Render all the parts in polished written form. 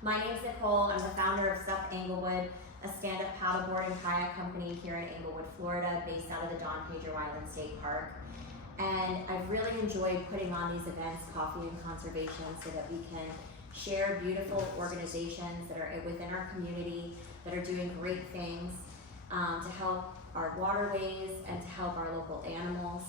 My name is Nicole. I'm the founder of SUP Englewood, a stand-up paddleboard and kayak company here in Englewood, Florida, based out of the Don Pedro Island State Park. And I've really enjoyed putting on these events, Coffee and Conservation, so that we can share beautiful organizations that are within our community that are doing great things to help our waterways and to help our local animals.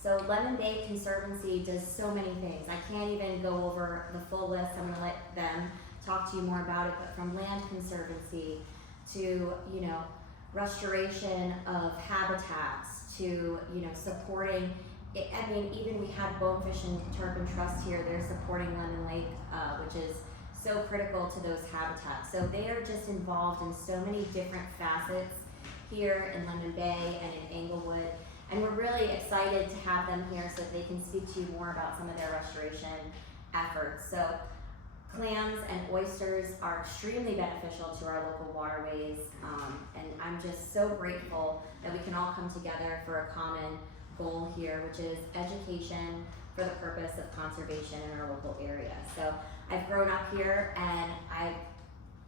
So Lemon Bay Conservancy does so many things. I can't even go over the full list. I'm gonna let them talk to you more about it, but from land conservancy to, restoration of habitats to, supporting, I mean, even we had Bonefish and Turpin Trust here, they're supporting Lemon Lake, which is so critical to those habitats. So they are just involved in so many different facets here in Lemon Bay and in Englewood. And we're really excited to have them here so that they can speak to you more about some of their restoration efforts. So clams and oysters are extremely beneficial to our local waterways, and I'm just so grateful that we can all come together for a common goal here, which is education for the purpose of conservation in our local area. So I've grown up here, and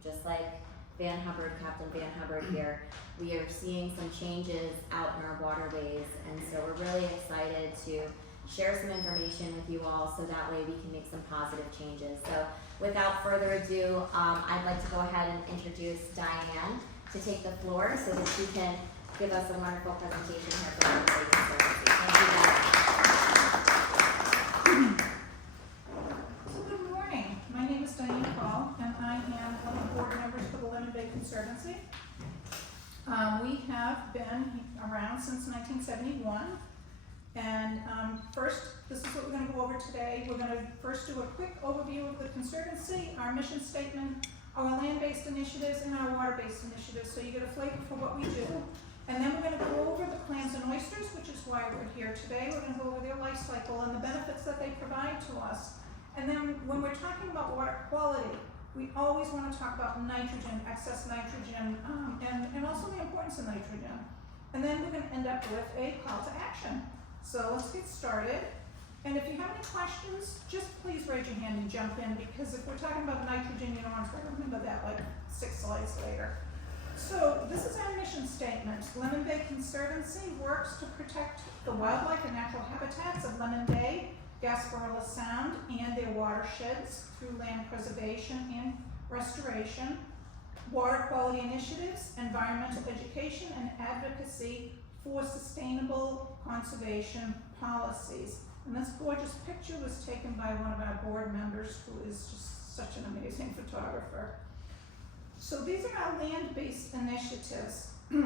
just like Captain Van Hubbard here, we are seeing some changes out in our waterways, and so we're really excited to share some information with you all so that way we can make some positive changes. So without further ado, I'd like to go ahead and introduce Diane to take the floor so that she can give us a wonderful presentation here for Lemon Bay Conservancy. Thank you, Diane. So good morning. My name is Diane Paul, and I am one of the board members for the Lemon Bay Conservancy. We have been around since 1971. And first, this is what we're going to go over today. We're going to first do a quick overview of the Conservancy, our mission statement, our land-based initiatives, and our water-based initiatives, so you get a flavor for what we do. And then we're going to go over the clams and oysters, which is why we're here today. We're going to go over their life cycle and the benefits that they provide to us. And then when we're talking about water quality, we always want to talk about nitrogen, excess nitrogen, and also the importance of nitrogen. And then we're going to end up with a call to action. So let's get started. And if you have any questions, just please raise your hand and jump in, because if we're talking about nitrogen, you don't want to try to remember that like 6 slides later. So this is our mission statement. Lemon Bay Conservancy works to protect the wildlife and natural habitats of Lemon Bay, Gasparilla Sound, and their watersheds through land preservation and restoration, water quality initiatives, environmental education, and advocacy for sustainable conservation policies. And this gorgeous picture was taken by one of our board members, who is just such an amazing photographer. So these are our land-based initiatives. We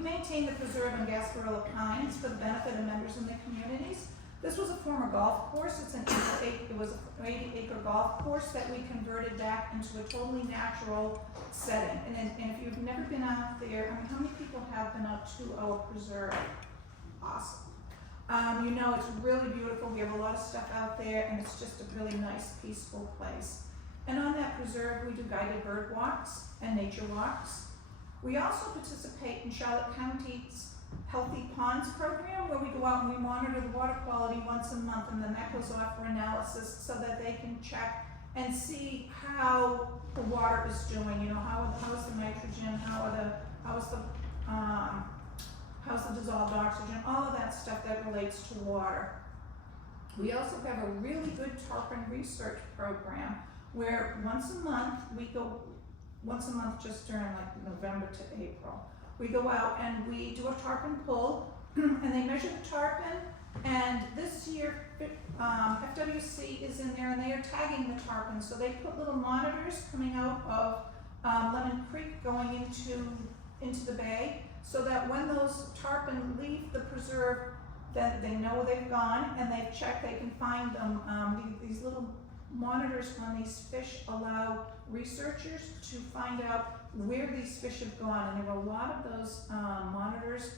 maintain the preserve and Gasparilla pines for the benefit of members in their communities. This was a former golf course. It was an 80-acre golf course that we converted back into a totally natural setting. And if you've never been out there, I mean, how many people have been out to our preserve? Awesome. It's really beautiful. We have a lot of stuff out there, and it's just a really nice, peaceful place. And on that preserve, we do guided bird walks and nature walks. We also participate in Charlotte County's Healthy Ponds program, where we go out and we monitor the water quality once a month, and then that goes off for analysis so that they can check and see how the water is doing. How is the nitrogen, how's the dissolved oxygen, all of that stuff that relates to water. We also have a really good tarpon research program where once a month just during like November to April, we go out and we do a tarpon pull, and they measure the tarpon. And this year, FWC is in there, and they are tagging the tarpon. So they put little monitors coming out of Lemon Creek going into the bay, so that when those tarpon leave the preserve, that they know they've gone, and they've checked, they can find them. These little monitors on these fish allow researchers to find out where these fish have gone, and there are a lot of those monitors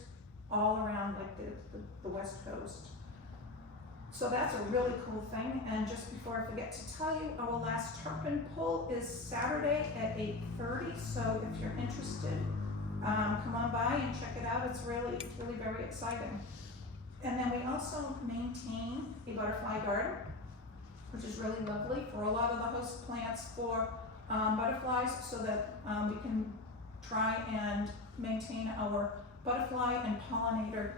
all around like the West Coast. So that's a really cool thing. And just before I forget to tell you, our last tarpon pull is Saturday at 8:30. So if you're interested, come on by and check it out. It's really very exciting. And then we also maintain a butterfly garden. which is really lovely for a lot of the host plants for butterflies, so that we can try and maintain our butterfly and pollinator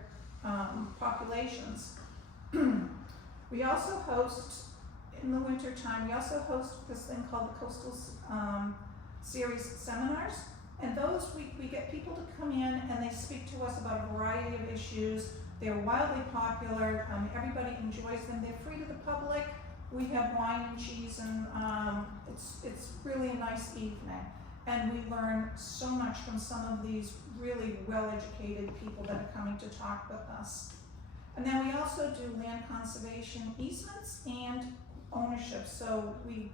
populations. We also host, in the winter time, we also host this thing called the Coastal Series seminars, and those we get people to come in and they speak to us about a variety of issues. They're wildly popular. Everybody enjoys them. They're free to the public. We have wine and cheese, and it's really a nice evening. And we learn so much from some of these really well-educated people that are coming to talk with us. And then we also do land conservation easements and ownership. So we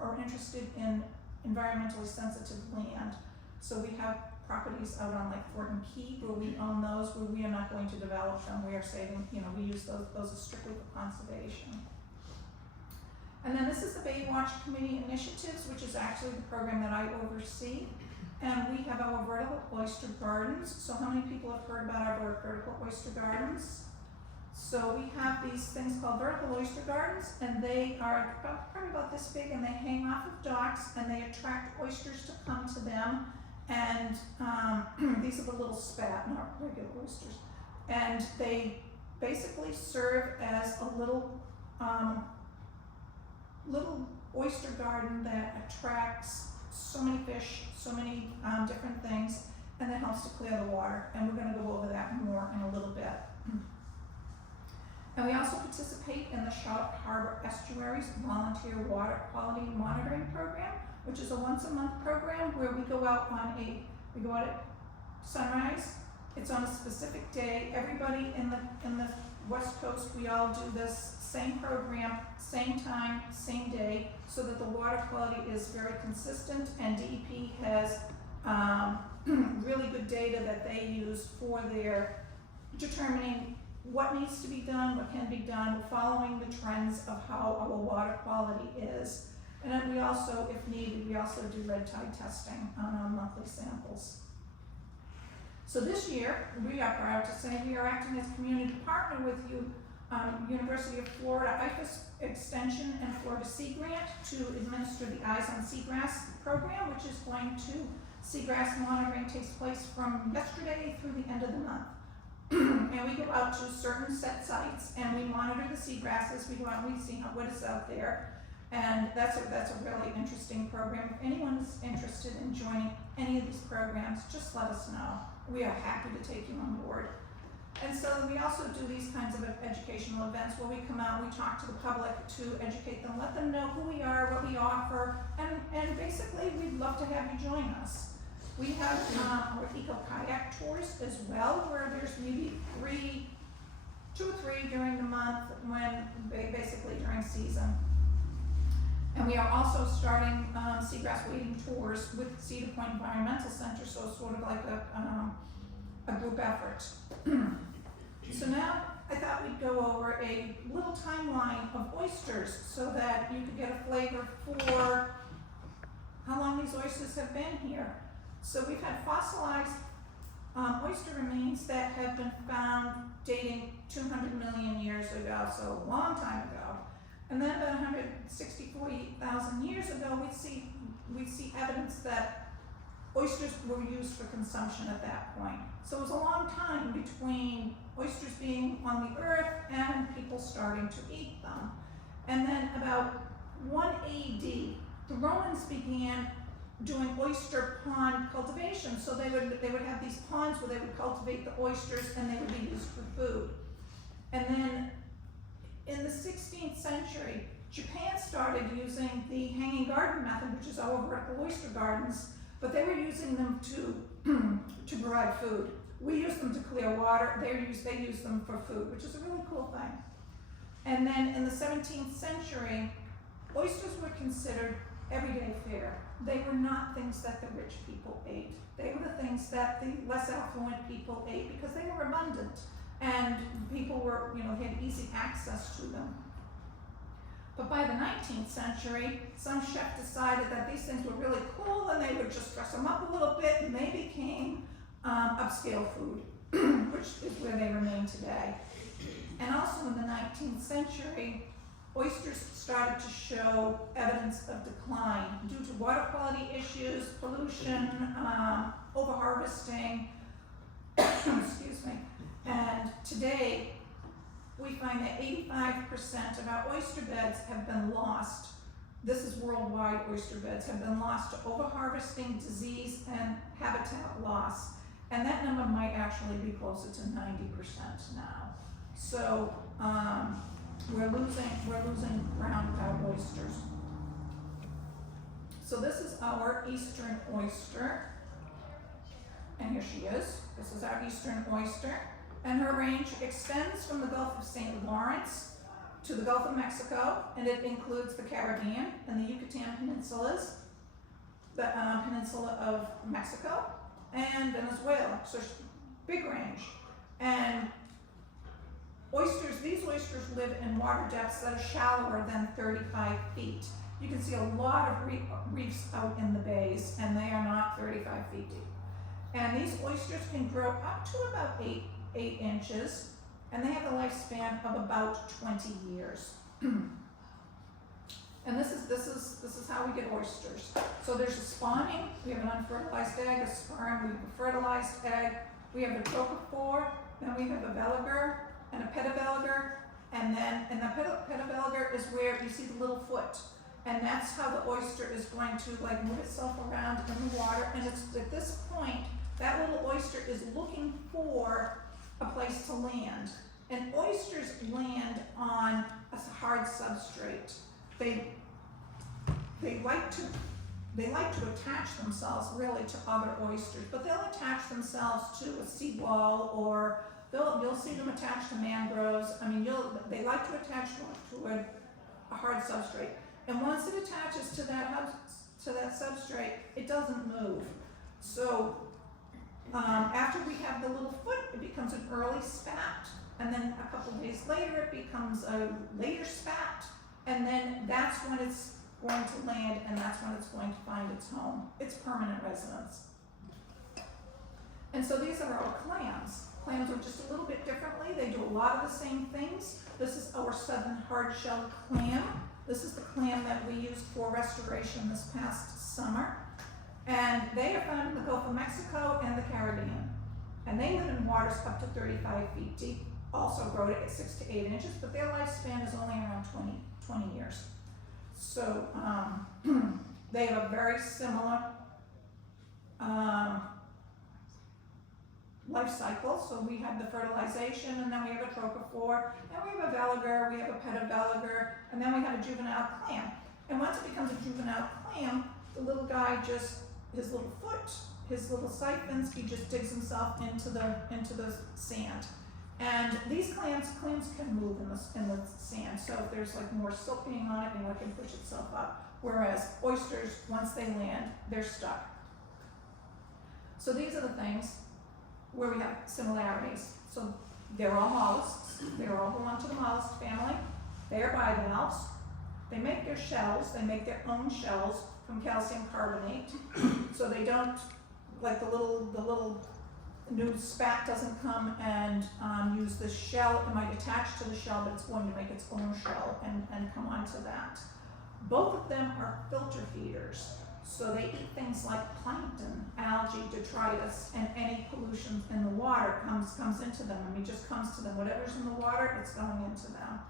are interested in environmentally sensitive land. So we have properties out on like Thornton Key where we own those, where we are not going to develop them. We are saving, we use those are strictly for conservation. And then this is the Baywatch Committee Initiatives, which is actually the program that I oversee. And we have our vertical oyster gardens. So how many people have heard about our vertical oyster gardens? So we have these things called vertical oyster gardens, and they are probably about this big, and they hang off of docks, and they attract oysters to come to them. And these are the little spat, not regular oysters. And they basically serve as a little oyster garden that attracts so many fish, so many different things, and that helps to clear the water. And we're going to go over that more in a little bit. And we also participate in the Charlotte Harbor Estuaries Volunteer Water Quality Monitoring Program, which is a once-a-month program where we go out at sunrise. It's on a specific day. Everybody in the West Coast, we all do this same program, same time, same day, so that the water quality is very consistent, and DEP has really good data that they use for their determining what needs to be done, what can be done, following the trends of how our water quality is. And then we also, if needed, we also do red tide testing on our monthly samples. So this year, we are proud to say we are acting as community partner with you, University of Florida IFAS Extension and Florida Sea Grant to administer the Eyes on Seagrass program, which is going to, seagrass monitoring takes place from yesterday through the end of the month. And we go out to certain set sites and we monitor the seagrasses. We go out and we see what is out there. And that's a really interesting program. If anyone is interested in joining any of these programs, just let us know. We are happy to take you on board. And so we also do these kinds of educational events where we come out, we talk to the public to educate them, let them know who we are, what we offer, and basically we'd love to have you join us. We have our eco-kayak tours as well, where there's maybe 2 or 3 during the month, when basically during season. And we are also starting seagrass wading tours with Cedar Point Environmental Center, so it's sort of like a group effort. So now I thought we'd go over a little timeline of oysters so that you could get a flavor for how long these oysters have been here. So we've had fossilized oyster remains that have been found dating 200 million years ago, so a long time ago. And then about 164,000 years ago, we see evidence that oysters were used for consumption at that point. So it was a long time between oysters being on the earth and people starting to eat them. And then about 1 AD, the Romans began doing oyster pond cultivation. So they would have these ponds where they would cultivate the oysters and they would be used for food. And then in the 16th century, Japan started using the hanging garden method, which is our vertical oyster gardens, but they were using them to provide food. We use them to clear water. They use them for food, which is a really cool thing. And then in the 17th century, oysters were considered everyday fare. They were not things that the rich people ate. They were the things that the less affluent people ate because they were abundant and people were, had easy access to them. But by the 19th century, some chef decided that these things were really cool and they would just dress them up a little bit, and they became upscale food, which is where they remain today. And also in the 19th century, oysters started to show evidence of decline due to water quality issues, pollution, overharvesting, excuse me. And today, we find that 85% of our oyster beds have been lost. This is worldwide, oyster beds have been lost to overharvesting, disease, and habitat loss. And that number might actually be closer to 90% now. So we're losing ground with our oysters. So this is our eastern oyster. And here she is. This is our eastern oyster. And her range extends from the Gulf of St. Lawrence to the Gulf of Mexico, and it includes the Caribbean and the Yucatan peninsulas, the peninsula of Mexico, and Venezuela. So big range. And oysters, these oysters live in water depths that are shallower than 35 feet. You can see a lot of reefs out in the bays, and they are not 35 feet deep. And these oysters can grow up to about 8 inches, and they have a lifespan of about 20 years. And this is how we get oysters. So there's a spawning, we have an unfertilized egg, a sperm, we have a fertilized egg, we have a trophophore, then we have a veliger and a petaveliger, and the petaveliger is where you see the little foot. And that's how the oyster is going to like move itself around in the water, and it's at this point, that little oyster is looking for a place to land. And oysters land on a hard substrate. They like to attach themselves really to other oysters, but they'll attach themselves to a seawall, or you'll see them attached to mangroves. I mean, they like to attach to a hard substrate. And once it attaches to that substrate, it doesn't move. So after we have the little foot, it becomes an early spat, and then a couple of days later it becomes a later spat, and then that's when it's going to land, and that's when it's going to find its home, its permanent residence. And so these are our clams. Clams are just a little bit differently. They do a lot of the same things. This is our southern hard-shelled clam. This is the clam that we used for restoration this past summer. And they are found in the Gulf of Mexico and the Caribbean. And they live in waters up to 35 feet deep, also grow to 6 to 8 inches, but their lifespan is only around 20 years. So they have a very similar life cycle. So we have the fertilization, and then we have a trophophore, and we have a veliger, we have a petaveliger, and then we have a juvenile clam. And once it becomes a juvenile clam, the little guy just, his little foot, his little siphons, he just digs himself into the sand. And these clams can move in the sand. So if there's like more silt being on it, it can push itself up. Whereas oysters, once they land, they're stuck. So these are the things where we have similarities. So they're all mollusks. They all belong to the mollusk family. They are bivalves. They make their shells. They make their own shells from calcium carbonate. So they don't, like the little new spat doesn't come and use the shell. It might attach to the shell, but it's going to make its own shell and come onto that. Both of them are filter feeders. So they eat things like plankton, algae, detritus, and any pollution in the water comes into them. I mean, just comes to them. Whatever's in the water, it's going into them.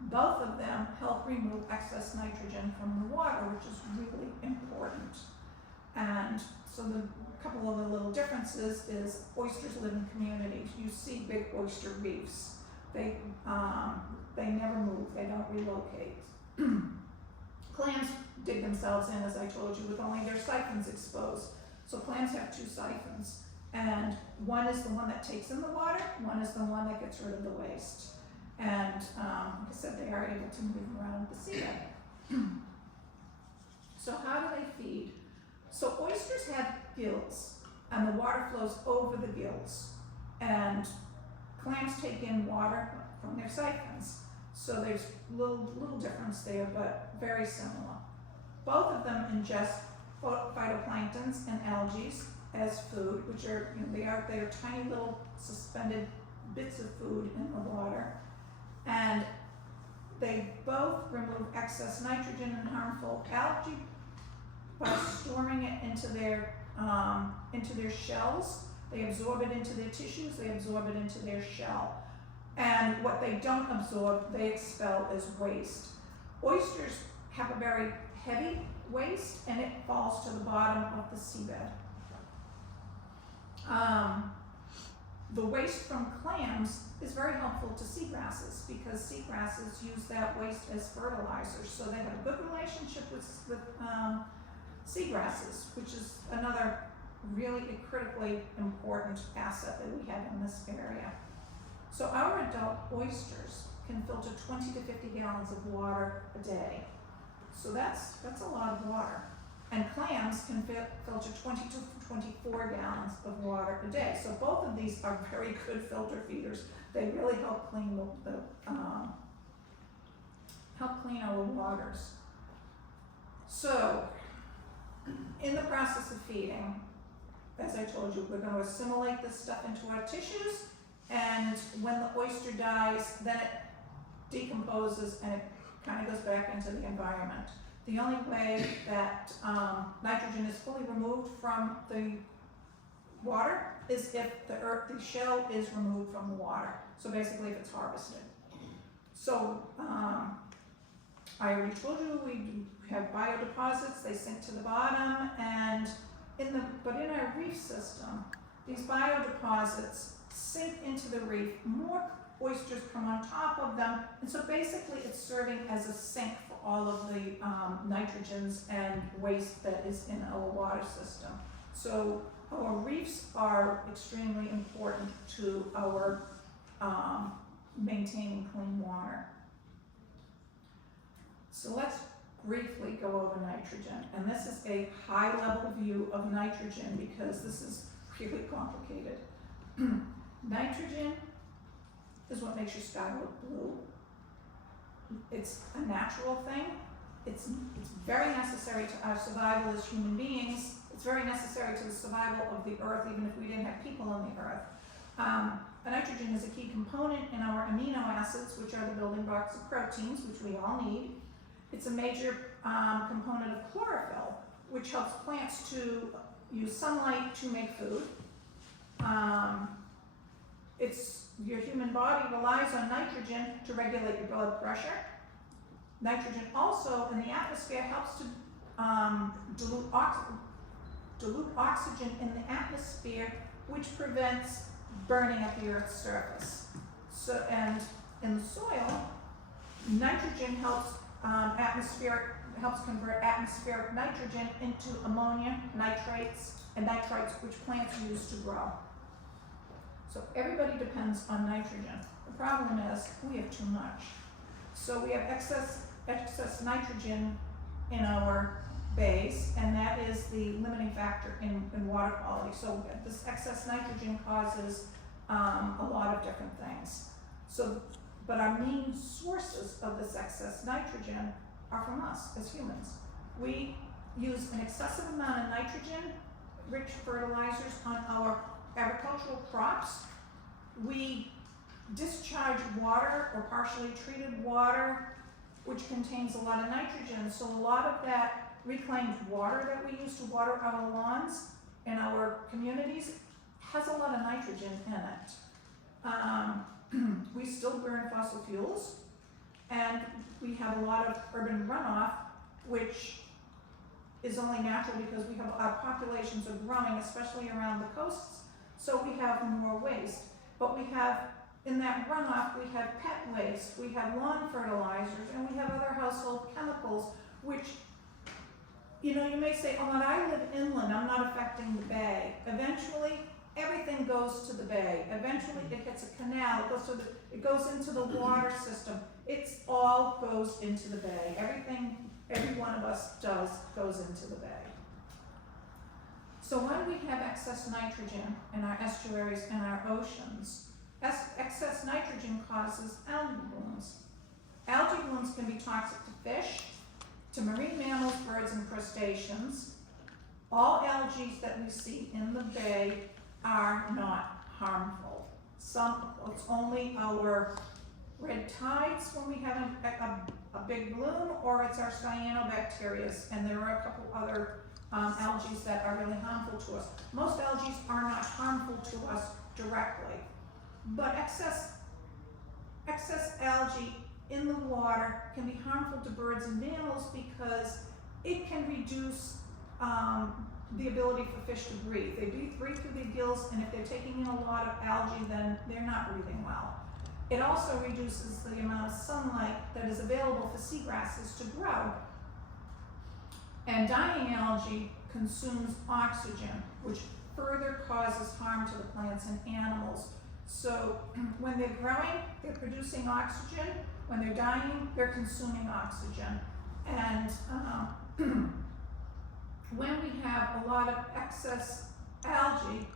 Both of them help remove excess nitrogen from the water, which is really important. And so the couple of the little differences is oysters live in communities. You see big oyster reefs. They never move. They don't relocate. Clams dig themselves in, as I told you, with only their siphons exposed. So clams have 2 siphons, and one is the one that takes in the water, one is the one that gets rid of the waste. And like I said, they are able to move around the seabed. So how do they feed? So oysters have gills, and the water flows over the gills. And clams take in water from their siphons. So there's little difference there, but very similar. Both of them ingest phytoplanktons and algae as food, which are, they are tiny little suspended bits of food in the water. And They both remove excess nitrogen and harmful algae by storing it into their shells. They absorb it into their tissues, they absorb it into their shell. And what they don't absorb, they expel as waste. Oysters have a very heavy waste, and it falls to the bottom of the seabed. The waste from clams is very helpful to seagrasses because seagrasses use that waste as fertilizers. So they have a good relationship with seagrasses, which is another really critically important asset that we have in this area. So our adult oysters can filter 20 to 50 gallons of water a day. So that's a lot of water. And clams can filter 20 to 24 gallons of water a day. So both of these are very good filter feeders. They really help clean our waters. So in the process of feeding, as I told you, we're going to assimilate this stuff into our tissues, and when the oyster dies, then it decomposes and it kind of goes back into the environment. The only way that nitrogen is fully removed from the water is if the shell is removed from the water. So basically if it's harvested. So I already told you we have biodeposits, they sink to the bottom, and but in our reef system, these biodeposits sink into the reef, more oysters come on top of them, and so basically it's serving as a sink for all of the nitrogens and waste that is in our water system. So our reefs are extremely important to our maintaining clean water. So let's briefly go over nitrogen, and this is a high-level view of nitrogen because this is really complicated. Nitrogen is what makes your sky look blue. It's a natural thing. It's very necessary to our survival as human beings. It's very necessary to the survival of the earth, even if we didn't have people on the earth. Nitrogen is a key component in our amino acids, which are the building blocks of proteins, which we all need. It's a major component of chlorophyll, which helps plants to use sunlight to make food. Your human body relies on nitrogen to regulate your blood pressure. Nitrogen also in the atmosphere helps to dilute oxygen in the atmosphere, which prevents burning at the Earth's surface. So, and in the soil, nitrogen helps convert atmospheric nitrogen into ammonia, nitrates, and nitrites, which plants use to grow. So everybody depends on nitrogen. The problem is we have too much. So we have excess nitrogen in our bays, and that is the limiting factor in water quality. So this excess nitrogen causes a lot of different things. So, but our main sources of this excess nitrogen are from us as humans. We use an excessive amount of nitrogen-rich fertilizers on our agricultural crops. We discharge water or partially treated water, which contains a lot of nitrogen. So a lot of that reclaimed water that we use to water our lawns in our communities has a lot of nitrogen in it. We still burn fossil fuels, and we have a lot of urban runoff, which is only natural because we have our populations are growing, especially around the coasts, so we have more waste. But we have, in that runoff, we have pet waste, we have lawn fertilizers, and we have other household chemicals, which, you know, you may say, oh, but I live inland, I'm not affecting the bay. Eventually, everything goes to the bay. Eventually, it hits a canal, it goes into the water system. It's all goes into the bay. Everything, every one of us does goes into the bay. So when we have excess nitrogen in our estuaries and our oceans, excess nitrogen causes algae blooms. Algae blooms can be toxic to fish, to marine mammals, birds, and crustaceans. All algae that we see in the bay are not harmful. It's only our red tides when we have a big bloom, or it's our cyanobacterias, and there are a couple other algae that are really harmful to us. Most algae are not harmful to us directly, but excess algae in the water can be harmful to birds and mammals because it can reduce the ability for fish to breathe. They breathe through their gills, and if they're taking in a lot of algae, then they're not breathing well. It also reduces the amount of sunlight that is available for seagrasses to grow. And dying algae consumes oxygen, which further causes harm to the plants and animals. So when they're growing, they're producing oxygen. When they're dying, they're consuming oxygen. And when we have a lot of excess algae,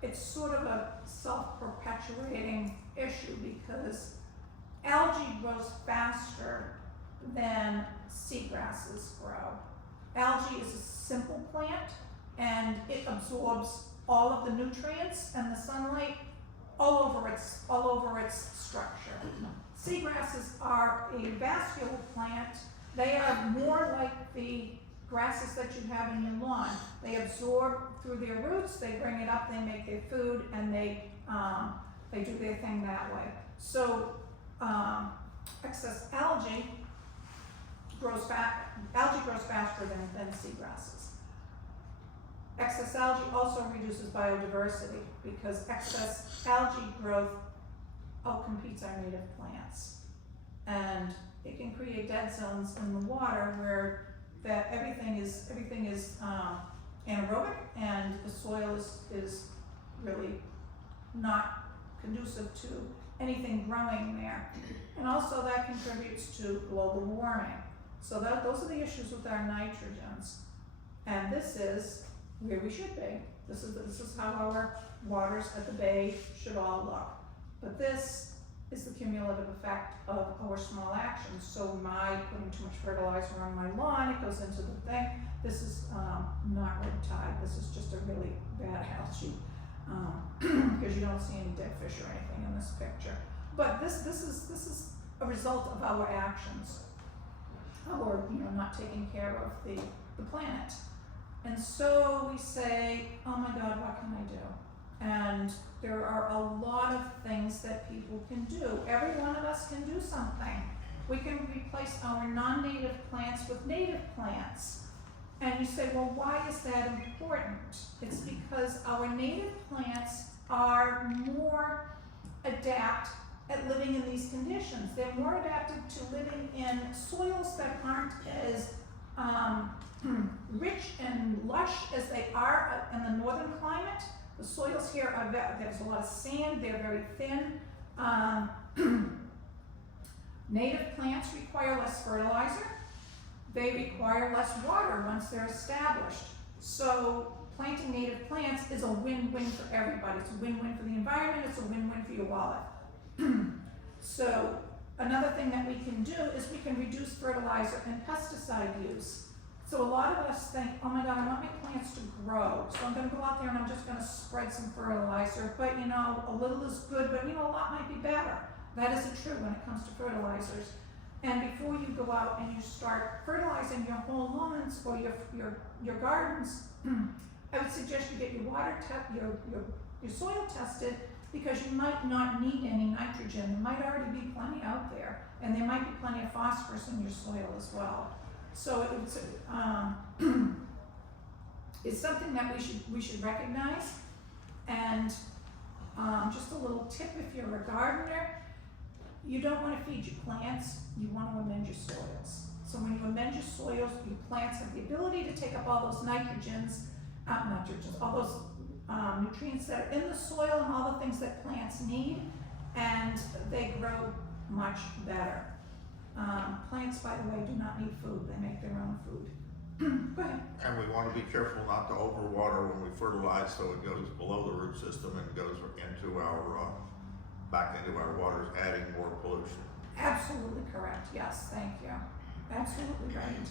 it's sort of a self-perpetuating issue because algae grows faster than seagrasses grow. Algae is a simple plant, and it absorbs all of the nutrients and the sunlight all over its structure. Seagrasses are a vascular plant. They are more like the grasses that you have in your lawn. They absorb through their roots, they bring it up, they make their food, and they do their thing that way. So excess algae grows faster than seagrasses. Excess algae also reduces biodiversity because excess algae growth outcompetes our native plants, and it can create dead zones in the water where everything is anaerobic, and the soil is really not conducive to anything growing there. And also that contributes to global warming. So those are the issues with our nitrogens. And this is where we should be. This is how our waters at the bay should all look. But this is the cumulative effect of our small actions. So my putting too much fertilizer on my lawn, it goes into the thing. This is not red tide. This is just a really bad algae because you don't see any dead fish or anything in this picture. But this is a result of our actions, our not taking care of the planet. And so we say, oh my God, what can I do? And there are a lot of things that people can do. Every one of us can do something. We can replace our non-native plants with native plants. And you say, well, why is that important? It's because our native plants are more adept at living in these conditions. They're more adapted to living in soils that aren't as rich and lush as they are in the northern climate. The soils here are there's a lot of sand, they're very thin. Native plants require less fertilizer. They require less water once they're established. So planting native plants is a win-win for everybody. It's a win-win for the environment, it's a win-win for your wallet. So another thing that we can do is we can reduce fertilizer and pesticide use. So a lot of us think, oh my God, I want my plants to grow, so I'm gonna go out there and I'm just gonna spread some fertilizer, but a little is good, but a lot might be better. That isn't true when it comes to fertilizers. And before you go out and you start fertilizing your whole lawns or your gardens, I would suggest you get your soil tested, because you might not need any nitrogen. There might already be plenty out there, and there might be plenty of phosphorus in your soil as well. So it's something that we should recognize. And just a little tip, if you're a gardener, you don't want to feed your plants, you want to amend your soils. So when you amend your soils, your plants have the ability to take up all those all those nutrients that are in the soil and all the things that plants need, and they grow much better. Plants, by the way, do not need food, they make their own food. Go ahead. And we want to be careful not to overwater when we fertilize, so it goes below the root system and goes into our back into our waters, adding more pollution. Absolutely correct. Yes, thank you. Absolutely right.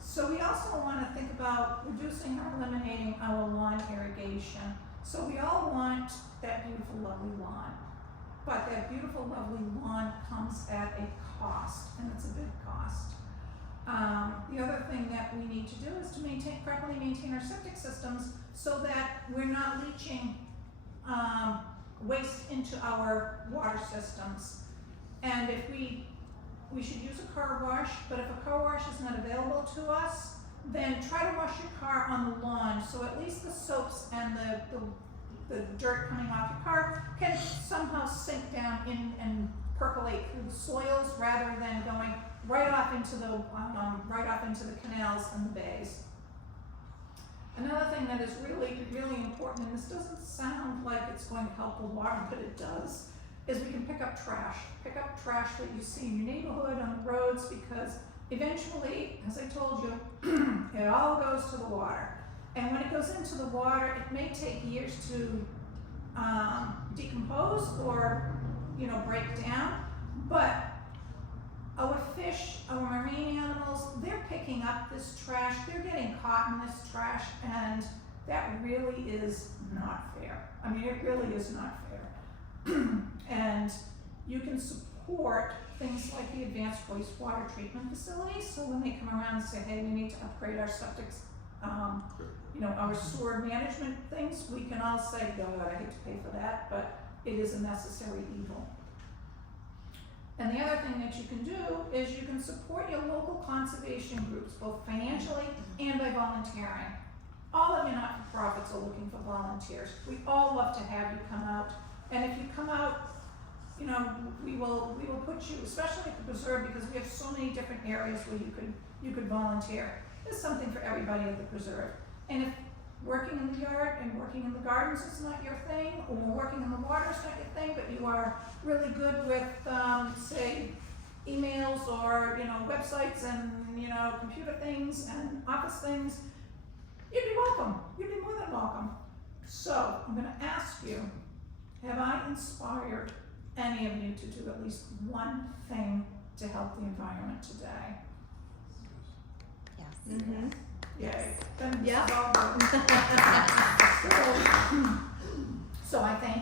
So we also want to think about reducing or eliminating our lawn irrigation. So we all want that beautiful, lovely lawn. but that beautiful, lovely lawn comes at a cost, and it's a big cost. The other thing that we need to do is to properly maintain our septic systems so that we're not leaching waste into our water systems. And if we should use a car wash, but if a car wash is not available to us, then try to wash your car on the lawn, so at least the soaps and the dirt coming off your car can somehow sink down in and percolate through the soils rather than going right off into the canals and the bays. Another thing that is really, really important, and this doesn't sound like it's going to help the water, but it does, is we can pick up trash. Pick up trash that you see in your neighborhood, on the roads, because eventually, as I told you, it all goes to the water. And when it goes into the water, it may take years to decompose or, break down, but our fish, our marine animals, they're picking up this trash, they're getting caught in this trash, and that really is not fair. I mean, it really is not fair. And you can support things like the advanced wastewater treatment facilities, so when they come around and say, hey, we need to upgrade our septic, our sewer management things, we can all say, God, I hate to pay for that, but it is a necessary evil. And the other thing that you can do is you can support your local conservation groups, both financially and by volunteering. All of your not-for-profits are looking for volunteers. We all love to have you come out, and if you come out, we will put you, especially at the preserve, because we have so many different areas where you could volunteer. There's something for everybody at the preserve. And if working in the yard and working in the gardens is not your thing, or working in the water is not your thing, but you are really good with, say, emails or, websites and, computer things and office things, you'd be welcome. You'd be more than welcome. So, I'm gonna ask you, have I inspired any of you to do at least one thing to help the environment today? Yes. Mm-hmm. Yay. Then Yeah. this is all good. So I thank